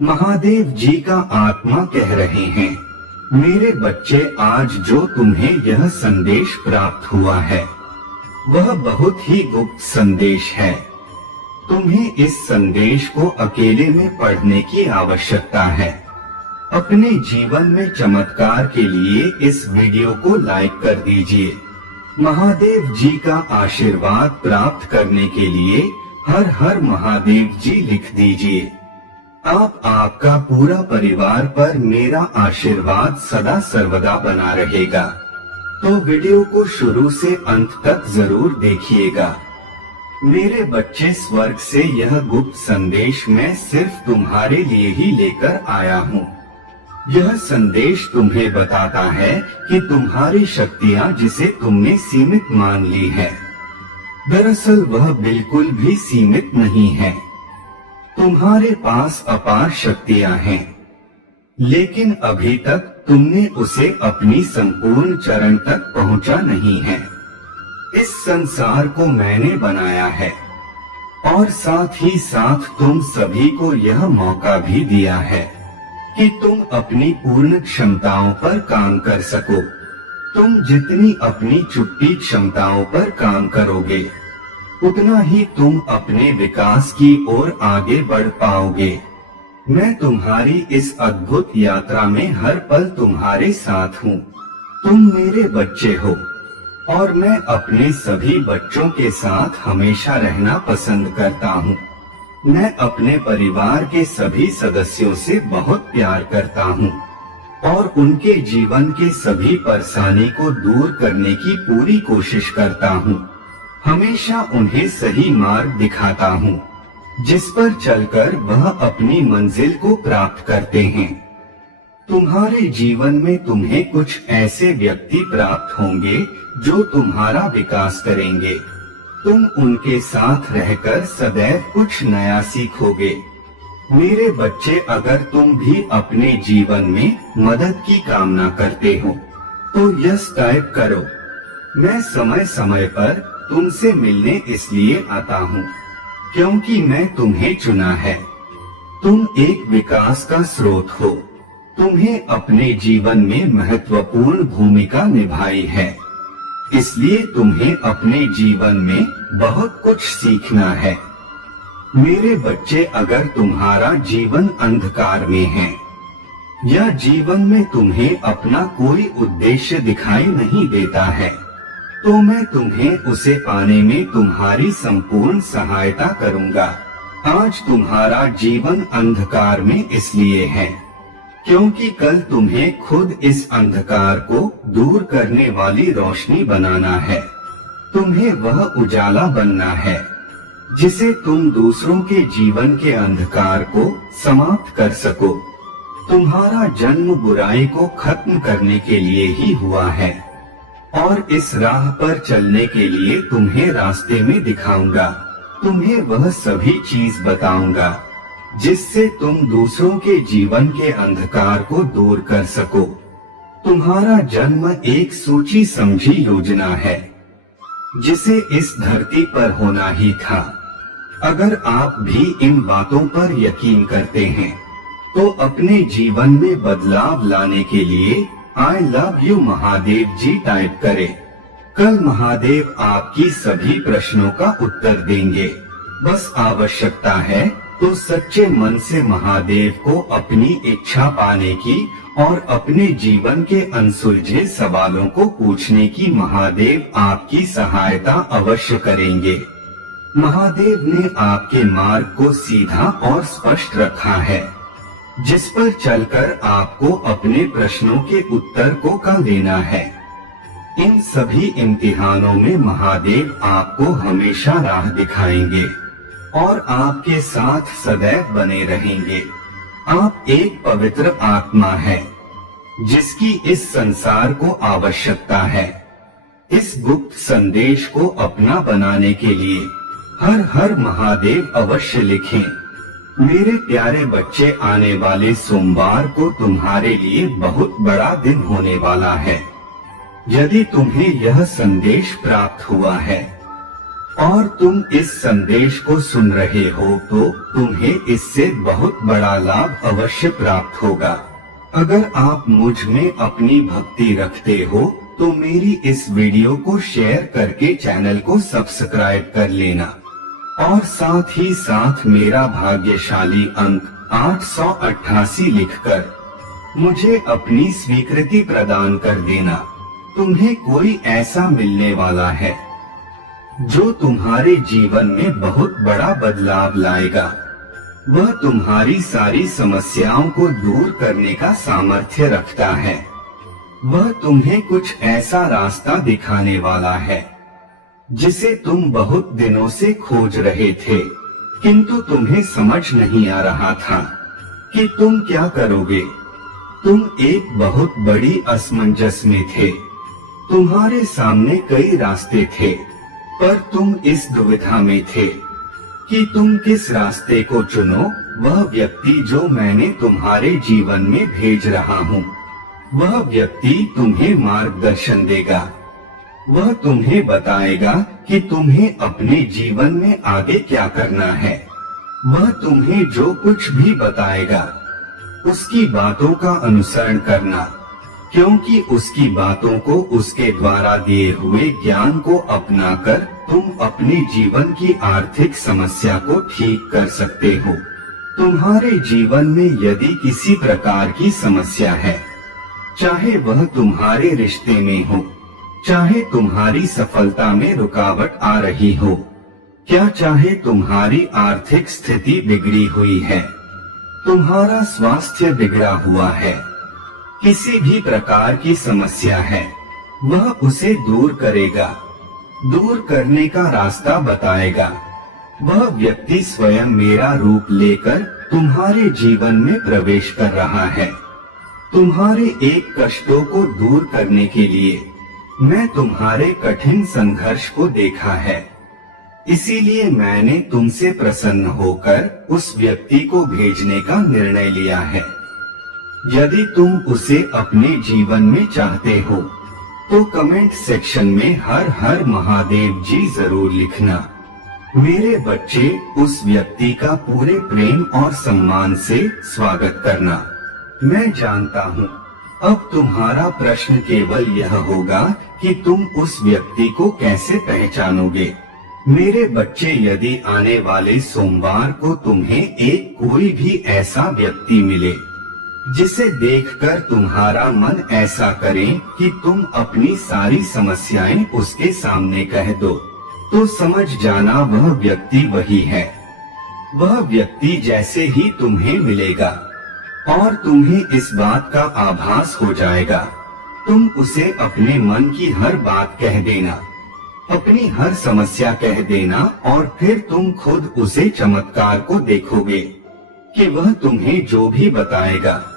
महादेव जी का आत्मा कह रहे हैं, मेरे बच्चे, आज जो तुम्हें यह संदेश प्राप्त हुआ है वह बहुत ही गुप्त संदेश है। तुम्हें इस संदेश को अकेले में पढ़ने की आवश्यकता है। अपने जीवन में चमत्कार के लिए इस वीडियो को लाइक कर दीजिए। महादेव जी का आशीर्वाद प्राप्त करने के लिए हर हर महादेव जी लिख दीजिए। आपका पूरा परिवार पर मेरा आशीर्वाद सदा सर्वदा बना रहेगा। तो वीडियो को शुरू से अंत तक जरूर देखिएगा। मेरे बच्चे, स्वर्ग से यह गुप्त संदेश मैं सिर्फ तुम्हारे लिए ही लेकर आया हूँ। यह संदेश तुम्हें बताता है कि तुम्हारी शक्तियाँ जिसे तुमने सीमित मान ली है, दरअसल वह बिल्कुल भी सीमित नहीं है। तुम्हारे पास अपार शक्तियां हैं, लेकिन अभी तक तुमने उसे अपनी संपूर्ण चरण तक पहुंचा नहीं है। इस संसार को मैंने बनाया है और साथ ही साथ तुम सभी को यह मौका भी दिया है कि तुम अपनी पूर्ण क्षमताओं पर काम कर सको। तुम जितनी अपनी छुट्टी क्षमताओं पर काम करोगे, उतना ही तुम अपने विकास की ओर आगे बढ़ पाओगे। मैं तुम्हारी इस अद्भुत यात्रा में हर पल तुम्हारे साथ हूँ। तुम मेरे बच्चे हो और मैं अपने सभी बच्चों के साथ हमेशा रहना पसंद करता हूँ। मैं अपने परिवार के सभी सदस्यों से बहुत प्यार करता हूँ और उनके जीवन के सभी परेशानी को दूर करने की पूरी कोशिश करता हूँ। हमेशा उन्हें सही मार्ग दिखाता हूँ, जिस पर चलकर वह अपनी मंजिल को प्राप्त करते हैं। तुम्हारे जीवन में तुम्हें कुछ ऐसे व्यक्ति प्राप्त होंगे जो तुम्हारा विकास करेंगे। तुम उनके साथ रहकर सदैव कुछ नया सीखोगे। मेरे बच्चे, अगर तुम भी अपने जीवन में मदद की कामना करते हो तो यस टाइप करो। मैं समय समय पर तुमसे मिलने इसलिए आता हूँ क्योंकि मैं तुम्हें चुना है। तुम एक विकास का स्रोत हो। तुम्हें अपने जीवन में महत्वपूर्ण भूमिका निभाई है, इसलिए तुम्हें अपने जीवन में बहुत कुछ सीखना है। मेरे बच्चे, अगर तुम्हारा जीवन अंधकार में है या जीवन में तुम्हें अपना कोई उद्देश्य दिखाई नहीं देता है, तो मैं तुम्हें उसे पाने में तुम्हारी संपूर्ण सहायता करूंगा। आज तुम्हारा जीवन अंधकार में इसलिए है क्योंकि कल तुम्हें खुद इस अंधकार को दूर करने वाली रोशनी बनाना है। तुम्हें वह उजाला बनना है जिसे तुम दूसरों के जीवन के अंधकार को समाप्त कर सको। तुम्हारा जन्म बुराई को खत्म करने के लिए ही हुआ है और इस राह पर चलने के लिए तुम्हें रास्ते में दिखाऊंगा। तुम्हें वह सभी चीज बताऊंगा जिससे तुम दूसरों के जीवन के अंधकार को दूर कर सको। तुम्हारा जन्म एक सोची समझी योजना है जिसे इस धरती पर होना ही था। अगर आप भी इन बातों पर यकीन करते हैं तो अपने जीवन में बदलाव लाने के लिए I love you Mahadev ji type करें। कल महादेव आपकी सभी प्रश्नों का उत्तर देंगे। बस आवश्यकता है तो सच्चे मन से महादेव को अपनी इच्छा पाने की और अपने जीवन के अनसुलझे सवालों को पूछने की। महादेव आपकी सहायता अवश्य करेंगे। महादेव ने आपके मार्ग को सीधा और स्पष्ट रखा है, जिस पर चलकर आपको अपने प्रश्नों के उत्तर को का लेना है। इन सभी इम्तिहानों में महादेव आपको हमेशा राह दिखाएंगे और आपके साथ सदैव बने रहेंगे। आप एक पवित्र आत्मा है जिसकी इस संसार को आवश्यकता है। इस गुप्त संदेश को अपना बनाने के लिए हर हर महादेव अवश्य लिखें। मेरे प्यारे बच्चे, आने वाले सोमवार को तुम्हारे लिए बहुत बड़ा दिन होने वाला है। यदि तुम्हें यह संदेश प्राप्त हुआ है और तुम इस संदेश को सुन रहे हो तो तुम्हें इससे बहुत बड़ा लाभ अवश्य प्राप्त होगा। अगर आप मुझ में अपनी भक्ति रखते हो तो मेरी इस वीडियो को शेयर करके चैनल को सब्सक्राइब कर लेना और साथ ही साथ मेरा भाग्यशाली अंक 888 लिखकर मुझे अपनी स्वीकृति प्रदान कर देना। तुम्हें कोई ऐसा मिलने वाला है जो तुम्हारे जीवन में बहुत बड़ा बदलाव लाएगा। वह तुम्हारी सारी समस्याओं को दूर करने का सामर्थ्य रखता है। वह तुम्हें कुछ ऐसा रास्ता दिखाने वाला है जिसे तुम बहुत दिनों से खोज रहे थे, किंतु तुम्हें समझ नहीं आ रहा था कि तुम क्या करोगे। तुम एक बहुत बड़ी असमंजस में थे। तुम्हारे सामने कई रास्ते थे, पर तुम इस दुविधा में थे कि तुम किस रास्ते को चुनो। वह व्यक्ति जो मैंने तुम्हारे जीवन में भेज रहा हूँ, वह व्यक्ति तुम्हें मार्गदर्शन देगा। वह तुम्हें बताएगा कि तुम्हें अपने जीवन में आगे क्या करना है। वह तुम्हें जो कुछ भी बताएगा उसकी बातों का अनुसरण करना, क्योंकि उसकी बातों को उसके द्वारा दिए हुए ज्ञान को अपनाकर तुम अपने जीवन की आर्थिक समस्या को ठीक कर सकते हो। तुम्हारे जीवन में यदि किसी प्रकार की समस्या है, चाहे वह तुम्हारे रिश्ते में हो, चाहे तुम्हारी सफलता में रुकावट आ रही हो, क्या चाहे तुम्हारी आर्थिक स्थिति बिगड़ी हुई है, तुम्हारा स्वास्थ्य बिगड़ा हुआ है, किसी भी प्रकार की समस्या है, वह उसे दूर करेगा, दूर करने का रास्ता बताएगा। वह व्यक्ति स्वयं मेरा रूप लेकर तुम्हारे जीवन में प्रवेश कर रहा है। तुम्हारे एक कष्टों को दूर करने के लिए मैं तुम्हारे कठिन संघर्ष को देखा है, इसीलिए मैंने तुमसे प्रसन्न होकर उस व्यक्ति को भेजने का निर्णय लिया है। यदि तुम उसे अपने जीवन में चाहते हो तो कमेंट सेक्शन में हर हर महादेव जी जरूर लिखना। मेरे बच्चे, उस व्यक्ति का पूरे प्रेम और सम्मान से स्वागत करना। मैं जानता हूँ अब तुम्हारा प्रश्न केवल यह होगा कि तुम उस व्यक्ति को कैसे पहचानोगे। मेरे बच्चे, यदि आने वाले सोमवार को तुम्हें एक कोई भी ऐसा व्यक्ति मिले जिसे देखकर तुम्हारा मन ऐसा करे कि तुम अपनी सारी समस्याएं उसके सामने कह दो, तो समझ जाना वह व्यक्ति वही है। वह व्यक्ति जैसे ही तुम्हें मिलेगा और तुम्हें इस बात का आभास हो जाएगा, तुम उसे अपने मन की हर बात कह देना, अपनी हर समस्या कह देना और फिर तुम खुद उसे चमत्कार को देखोगे कि वह तुम्हें जो भी बताएगा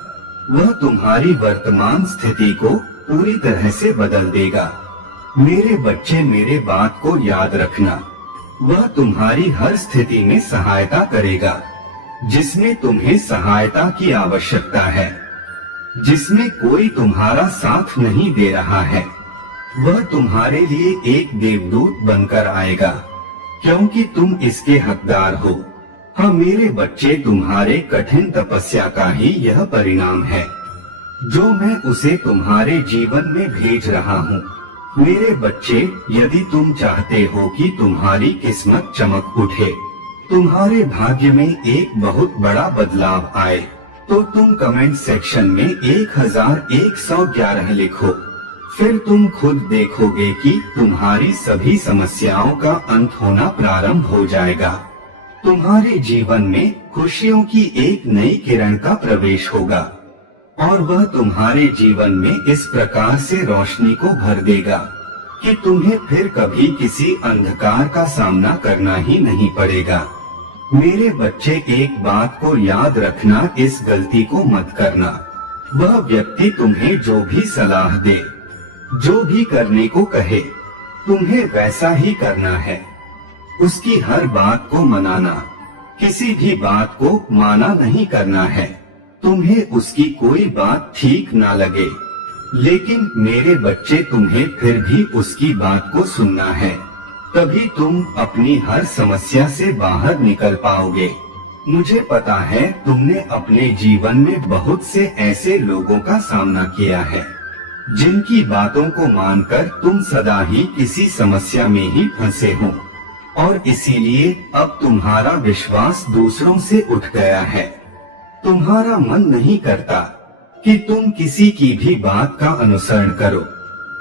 वह तुम्हारी वर्तमान स्थिति को पूरी तरह से बदल देगा। मेरे बच्चे, मेरे बात को याद रखना, वह तुम्हारी हर स्थिति में सहायता करेगा जिसमें तुम्हें सहायता की आवश्यकता है, जिसमें कोई तुम्हारा साथ नहीं दे रहा है। वह तुम्हारे लिए एक देवदूत बनकर आएगा, क्योंकि तुम इसके हकदार हो। हाँ मेरे बच्चे, तुम्हारे कठिन तपस्या का ही यह परिणाम है जो मैं उसे तुम्हारे जीवन में भेज रहा हूँ। मेरे बच्चे, यदि तुम चाहते हो कि तुम्हारी किस्मत चमक उठे, तुम्हारे भाग्य में एक बहुत बड़ा बदलाव आए, तो तुम कमेंट सेक्शन में 1111 लिखो। फिर तुम खुद देखोगे कि तुम्हारी सभी समस्याओं का अंत होना प्रारंभ हो जाएगा। तुम्हारे जीवन में खुशियों की एक नई किरण का प्रवेश होगा और वह तुम्हारे जीवन में इस प्रकार से रोशनी को भर देगा कि तुम्हें फिर कभी किसी अंधकार का सामना करना ही नहीं पड़ेगा। मेरे बच्चे, एक बात को याद रखना, इस गलती को मत करना। वह व्यक्ति तुम्हें जो भी सलाह दे, जो भी करने को कहे, तुम्हें वैसा ही करना है। उसकी हर बात को मनाना, किसी भी बात को माना नहीं करना है। तुम्हें उसकी कोई बात ठीक ना लगे, लेकिन मेरे बच्चे तुम्हें फिर भी उसकी बात को सुनना है, तभी तुम अपनी हर समस्या से बाहर निकल पाओगे। मुझे पता है तुमने अपने जीवन में बहुत से ऐसे लोगों का सामना किया है जिनकी बातों को मानकर तुम सदा ही किसी समस्या में ही फंसे हो, और इसीलिए अब तुम्हारा विश्वास दूसरों से उठ गया है। तुम्हारा मन नहीं करता कि तुम किसी की भी बात का अनुसरण करो।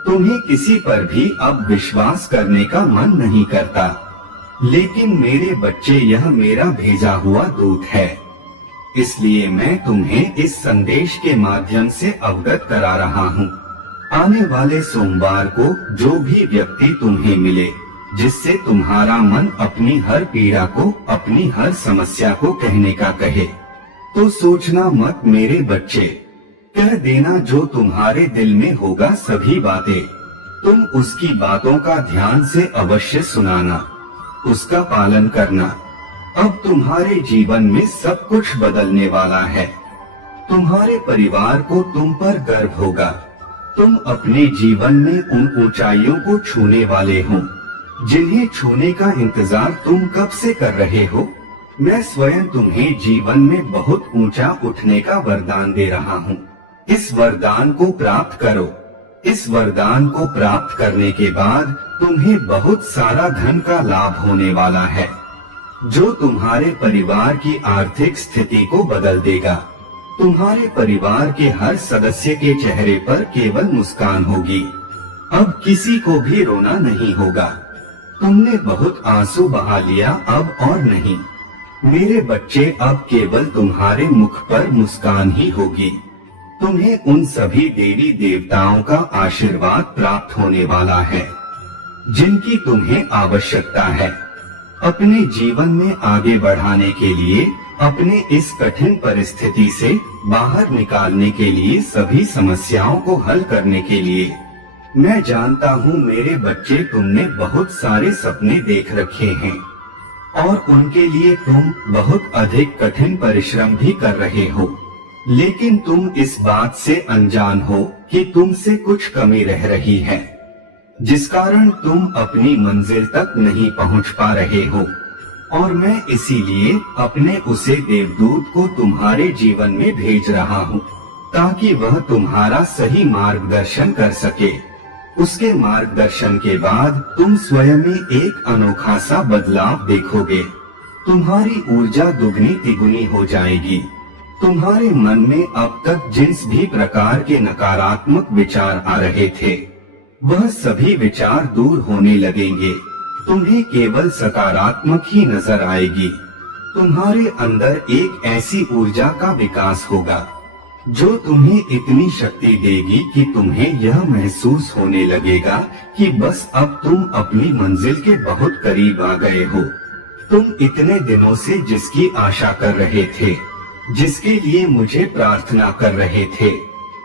तुम्हें किसी पर भी अब विश्वास करने का मन नहीं करता। लेकिन मेरे बच्चे, यह मेरा भेजा हुआ दूत है, इसलिए मैं तुम्हें इस संदेश के माध्यम से अवगत करा रहा हूँ। आने वाले सोमवार को जो भी व्यक्ति तुम्हें मिले, जिससे तुम्हारा मन अपनी हर पीड़ा को, अपनी हर समस्या को कहने का कहे, तो सोचना मत मेरे बच्चे, कह देना जो तुम्हारे दिल में होगा सभी बातें। तुम उसकी बातों का ध्यान से अवश्य सुनाना, उसका पालन करना। अब तुम्हारे जीवन में सब कुछ बदलने वाला है। तुम्हारे परिवार को तुम पर गर्व होगा। तुम अपने जीवन में उन ऊंचाइयों को छूने वाले हो जिन्हें छूने का इंतजार तुम कब से कर रहे हो। मैं स्वयं तुम्हें जीवन में बहुत ऊंचा उठने का वरदान दे रहा हूँ। इस वरदान को प्राप्त करो। इस वरदान को प्राप्त करने के बाद तुम्हें बहुत सारा धन का लाभ होने वाला है, जो तुम्हारे परिवार की आर्थिक स्थिति को बदल देगा। तुम्हारे परिवार के हर सदस्य के चेहरे पर केवल मुस्कान होगी। अब किसी को भी रोना नहीं होगा। तुमने बहुत आंसू बहा लिया, अब और नहीं। मेरे बच्चे, अब केवल तुम्हारे मुख पर मुस्कान ही होगी। तुम्हें उन सभी देवी देवताओं का आशीर्वाद प्राप्त होने वाला है जिनकी तुम्हें आवश्यकता है अपने जीवन में आगे बढ़ाने के लिए, अपने इस कठिन परिस्थिति से बाहर निकालने के लिए, सभी समस्याओं को हल करने के लिए। मैं जानता हूँ मेरे बच्चे, तुमने बहुत सारे सपने देख रखे हैं और उनके लिए तुम बहुत अधिक कठिन परिश्रम भी कर रहे हो, लेकिन तुम इस बात से अनजान हो कि तुमसे कुछ कमी रह रही है, जिस कारण तुम अपनी मंजिल तक नहीं पहुंच पा रहे हो। और मैं इसीलिए अपने उसे देवदूत को तुम्हारे जीवन में भेज रहा हूँ ताकि वह तुम्हारा सही मार्गदर्शन कर सके। उसके मार्गदर्शन के बाद तुम स्वयं में एक अनोखा सा बदलाव देखोगे। तुम्हारी ऊर्जा दुगनी तिगुनी हो जाएगी। तुम्हारे मन में अब तक जिस भी प्रकार के नकारात्मक विचार आ रहे थे, वह सभी विचार दूर होने लगेंगे। तुम्हें केवल सकारात्मक ही नजर आएगी। तुम्हारे अंदर एक ऐसी ऊर्जा का विकास होगा जो तुम्हें इतनी शक्ति देगी कि तुम्हें यह महसूस होने लगेगा कि बस अब तुम अपनी मंजिल के बहुत करीब आ गए हो। तुम इतने दिनों से जिसकी आशा कर रहे थे, जिसके लिए मुझे प्रार्थना कर रहे थे,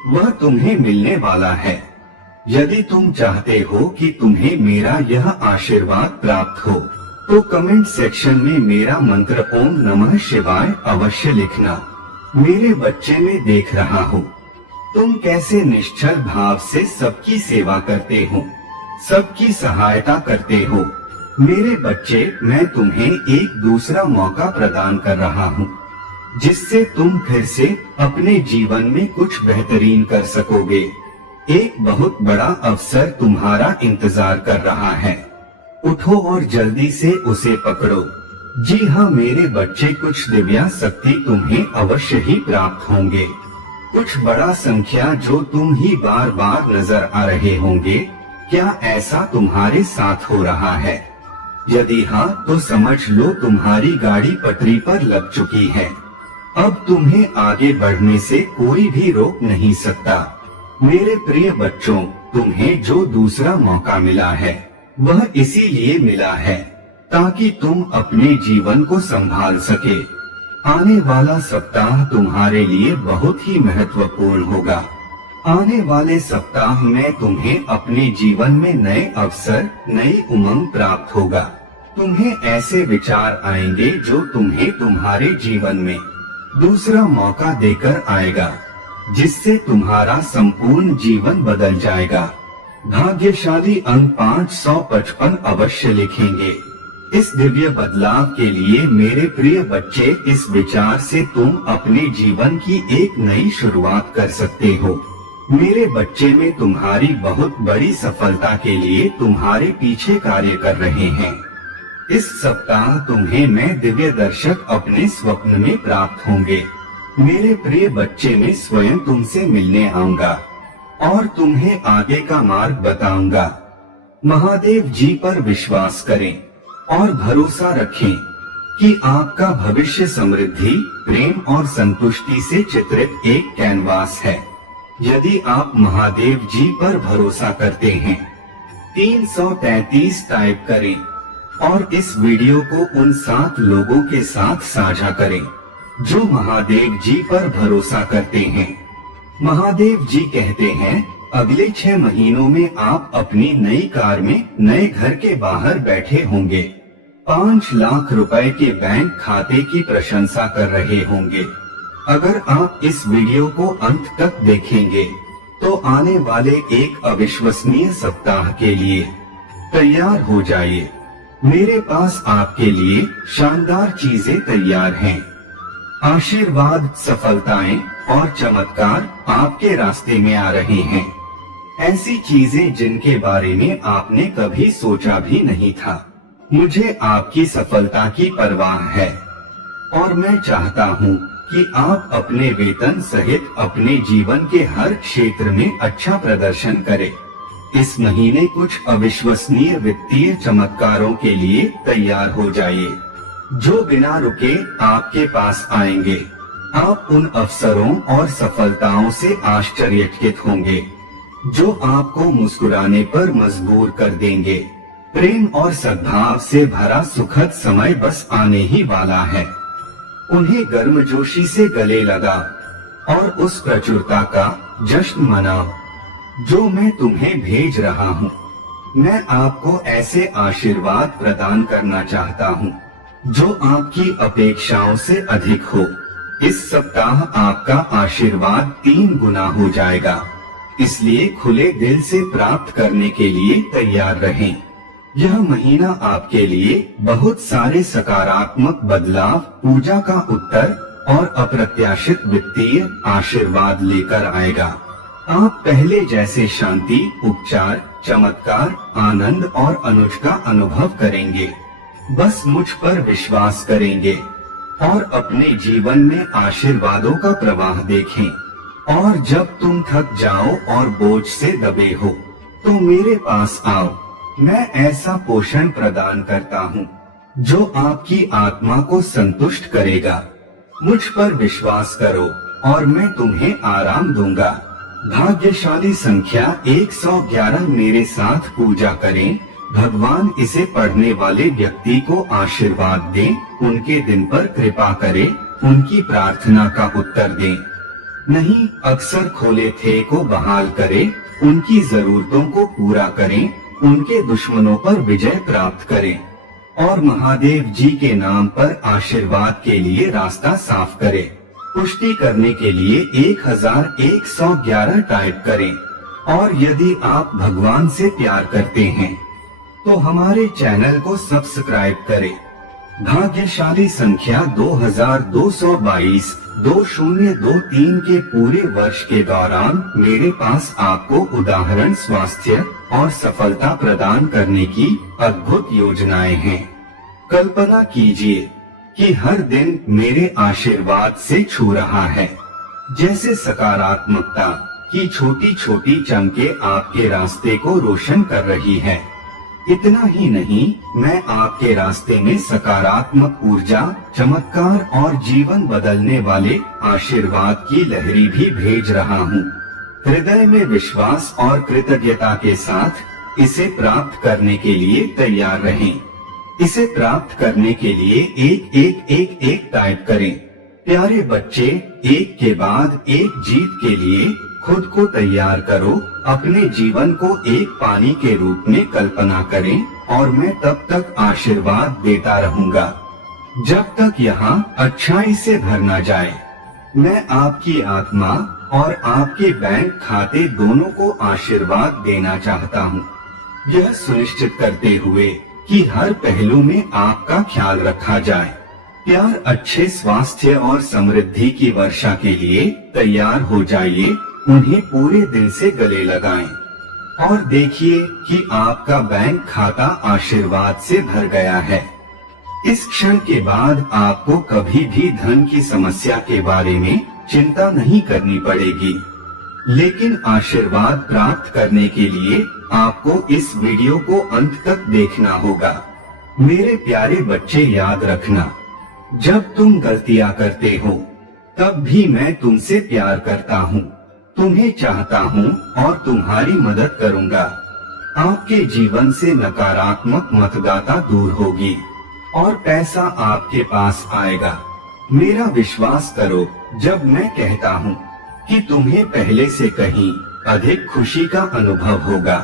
वह तुम्हें मिलने वाला है। यदि तुम चाहते हो कि तुम्हें मेरा यह आशीर्वाद प्राप्त हो, तो कमेंट सेक्शन में मेरा मंत्र ओम नमः शिवाय अवश्य लिखना। मेरे बच्चे, मैं देख रहा हूँ तुम कैसे निश्चल भाव से सबकी सेवा करते हो, सबकी सहायता करते हो। मेरे बच्चे, मैं तुम्हें एक दूसरा मौका प्रदान कर रहा हूँ जिससे तुम फिर से अपने जीवन में कुछ बेहतरीन कर सकोगे। एक बहुत बड़ा अवसर तुम्हारा इंतजार कर रहा है। उठो और जल्दी से उसे पकड़ो। जी हाँ मेरे बच्चे, कुछ दिव्या शक्ति तुम्हें अवश्य ही प्राप्त होंगे। कुछ बड़ा संख्या जो तुम ही बार बार नजर आ रहे होंगे। क्या ऐसा तुम्हारे साथ हो रहा है? यदि हाँ, तो समझ लो तुम्हारी गाड़ी पटरी पर लग चुकी है। अब तुम्हें आगे बढ़ने से कोई भी रोक नहीं सकता। मेरे प्रिय बच्चों, तुम्हें जो दूसरा मौका मिला है, वह इसीलिए मिला है ताकि तुम अपने जीवन को संभाल सके। आने वाला सप्ताह तुम्हारे लिए बहुत ही महत्वपूर्ण होगा। आने वाले सप्ताह में तुम्हें अपने जीवन में नए अवसर, नई उमंग प्राप्त होगा। तुम्हें ऐसे विचार आएंगे जो तुम्हें तुम्हारे जीवन में दूसरा मौका देकर आएगा, जिससे तुम्हारा संपूर्ण जीवन बदल जाएगा। भाग्यशाली अंक 555 अवश्य लिखेंगे। इस दिव्य बदलाव के लिए मेरे प्रिय बच्चे, इस विचार से तुम अपने जीवन की एक नई शुरुआत कर सकते हो। मेरे बच्चे में तुम्हारी बहुत बड़ी सफलता के लिए तुम्हारे पीछे कार्य कर रहे हैं। इस सप्ताह तुम्हें मैं दिव्य दर्शक अपने स्वप्न में प्राप्त होंगे। मेरे प्रिय बच्चे, मैं स्वयं तुमसे मिलने आऊंगा और तुम्हें आगे का मार्ग बताऊंगा। महादेव जी पर विश्वास करें और भरोसा रखें कि आपका भविष्य समृद्धि, प्रेम और संतुष्टि से चित्रित एक कैनवास है। यदि आप महादेव जी पर भरोसा करते हैं, 333 टाइप करें और इस वीडियो को उन 7 लोगों के साथ साझा करें जो महादेव जी पर भरोसा करते हैं। महादेव जी कहते हैं, अगले 6 महीनों में आप अपनी नई कार में नए घर के बाहर बैठे होंगे। 5 लाख रुपए के बैंक खाते की प्रशंसा कर रहे होंगे। अगर आप इस वीडियो को अंत तक देखेंगे तो आने वाले एक अविश्वसनीय सप्ताह के लिए तैयार हो जाइए। मेरे पास आपके लिए शानदार चीजें तैयार हैं। आशीर्वाद, सफलताएं और चमत्कार आपके रास्ते में आ रहे हैं। ऐसी चीजें जिनके बारे में आपने कभी सोचा भी नहीं था। मुझे आपकी सफलता की परवाह है और मैं चाहता हूँ कि आप अपने वेतन सहित अपने जीवन के हर क्षेत्र में अच्छा प्रदर्शन करें। इस महीने कुछ अविश्वसनीय वित्तीय चमत्कारों के लिए तैयार हो जाइए जो बिना रुके आपके पास आएंगे। आप उन अवसरों और सफलताओं से आश्चर्यचकित होंगे जो आपको मुस्कुराने पर मजबूर कर देंगे। प्रेम और सद्भाव से भरा सुखद समय बस आने ही वाला है। उन्हें गर्मजोशी से गले लगा और उस प्रचुरता का जश्न मनाओ जो मैं तुम्हें भेज रहा हूँ। मैं आपको ऐसे आशीर्वाद प्रदान करना चाहता हूँ जो आपकी अपेक्षाओं से अधिक हो। इस सप्ताह आपका आशीर्वाद 3 गुना हो जाएगा, इसलिए खुले दिल से प्राप्त करने के लिए तैयार रहें। यह महीना आपके लिए बहुत सारे सकारात्मक बदलाव, पूजा का उत्तर और अप्रत्याशित वित्तीय आशीर्वाद लेकर आएगा। आप पहले जैसे शांति, उपचार, चमत्कार, आनंद और अनुज का अनुभव करेंगे। बस मुझ पर विश्वास करेंगे और अपने जीवन में आशीर्वादों का प्रवाह देखें। और जब तुम थक जाओ और बोझ से दबे हो तो मेरे पास आओ। मैं ऐसा पोषण प्रदान करता हूँ जो आपकी आत्मा को संतुष्ट करेगा। मुझ पर विश्वास करो और मैं तुम्हें आराम दूंगा। भाग्यशाली संख्या 111 मेरे साथ पूजा करें। भगवान इसे पढ़ने वाले व्यक्ति को आशीर्वाद दें, उनके दिन पर कृपा करें, उनकी प्रार्थना का उत्तर दें। नहीं, अक्सर खोले थे को बहाल करें, उनकी जरूरतों को पूरा करें, उनके दुश्मनों पर विजय प्राप्त करें और महादेव जी के नाम पर आशीर्वाद के लिए रास्ता साफ करें। पुष्टि करने के लिए 1111 टाइप करें। और यदि आप भगवान से प्यार करते हैं तो हमारे चैनल को सब्सक्राइब करें। भाग्यशाली संख्या 2222 2023 के पूरे वर्ष के दौरान मेरे पास आपको उदाहरण, स्वास्थ्य और सफलता प्रदान करने की अद्भुत योजनाएं हैं। कल्पना कीजिए कि हर दिन मेरे आशीर्वाद से छू रहा है, जैसे सकारात्मकता की छोटी छोटी चमकें आपके रास्ते को रोशन कर रही है। इतना ही नहीं, मैं आपके रास्ते में सकारात्मक ऊर्जा, चमत्कार और जीवन बदलने वाले आशीर्वाद की लहरी भी भेज रहा हूँ। हृदय में विश्वास और कृतज्ञता के साथ इसे प्राप्त करने के लिए तैयार रहें। इसे प्राप्त करने के लिए 1111 टाइप करें। प्यारे बच्चे, एक के बाद एक जीत के लिए खुद को तैयार करो। अपने जीवन को एक पानी के रूप में कल्पना करें और मैं तब तक आशीर्वाद देता रहूंगा जब तक यहाँ अच्छाई से भर न जाए। मैं आपकी आत्मा, और आपके बैंक खाते दोनों को आशीर्वाद देना चाहता हूँ, यह सुनिश्चित करते हुए कि हर पहलू में आपका ख्याल रखा जाए। प्यार, अच्छे स्वास्थ्य और समृद्धि की वर्षा के लिए तैयार हो जाइए। उन्हें पूरे दिल से गले लगाएं और देखिए कि आपका बैंक खाता आशीर्वाद से भर गया है। इस क्षण के बाद आपको कभी भी धन की समस्या के बारे में चिंता नहीं करनी पड़ेगी। लेकिन आशीर्वाद प्राप्त करने के लिए आपको इस वीडियो को अंत तक देखना होगा। मेरे प्यारे बच्चे, याद रखना, जब तुम गलतियां करते हो तब भी मैं तुमसे प्यार करता हूँ, तुम्हें चाहता हूँ और तुम्हारी मदद करूँगा। आपके जीवन से नकारात्मक मतदाता दूर होगी और पैसा आपके पास आएगा। मेरा विश्वास करो जब मैं कहता हूँ कि तुम्हें पहले से कहीं अधिक खुशी का अनुभव होगा।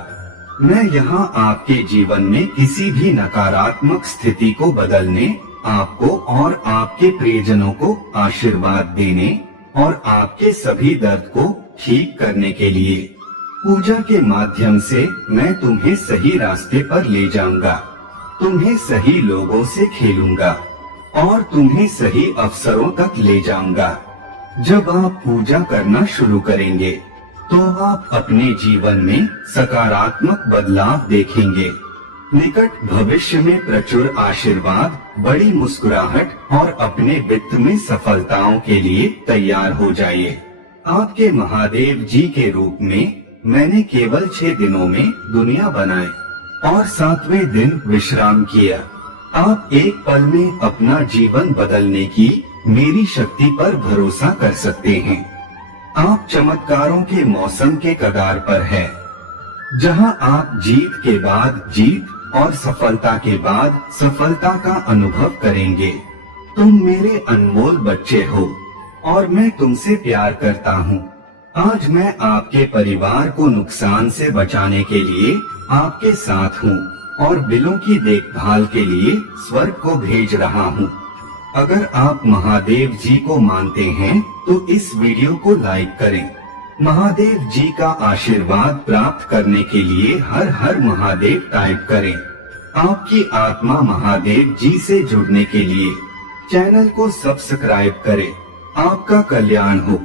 मैं यहाँ आपके जीवन में किसी भी नकारात्मक स्थिति को बदलने, आपको और आपके प्रियजनों को आशीर्वाद देने और आपके सभी दर्द को ठीक करने के लिए पूजा के माध्यम से मैं तुम्हें सही रास्ते पर ले जाऊंगा, तुम्हें सही लोगों से खेलूंगा और तुम्हें सही अवसरों तक ले जाऊंगा। जब आप पूजा करना शुरू करेंगे तो आप अपने जीवन में सकारात्मक बदलाव देखेंगे। निकट भविष्य में प्रचुर आशीर्वाद, बड़ी मुस्कुराहट और अपने वित्त में सफलताओं के लिए तैयार हो जाइए। आपके महादेव जी के रूप में मैंने केवल 6 दिनों में दुनिया बनाई और 7वें दिन विश्राम किया। आप एक पल में अपना जीवन बदलने की मेरी शक्ति पर भरोसा कर सकते हैं। आप चमत्कारों के मौसम के कगार पर हैं, जहां आप जीत के बाद जीत और सफलता के बाद सफलता का अनुभव करेंगे। तुम मेरे अनमोल बच्चे हो और मैं तुमसे प्यार करता हूँ। आज मैं आपके परिवार को नुकसान से बचाने के लिए आपके साथ हूँ और बिलों की देखभाल के लिए स्वर्ग को भेज रहा हूँ। अगर आप महादेव जी को मानते हैं तो इस वीडियो को लाइक करें। महादेव जी का आशीर्वाद प्राप्त करने के लिए हर हर महादेव टाइप करें। आपकी आत्मा महादेव जी से जुड़ने के लिए चैनल को सब्सक्राइब करें। आपका कल्याण हो।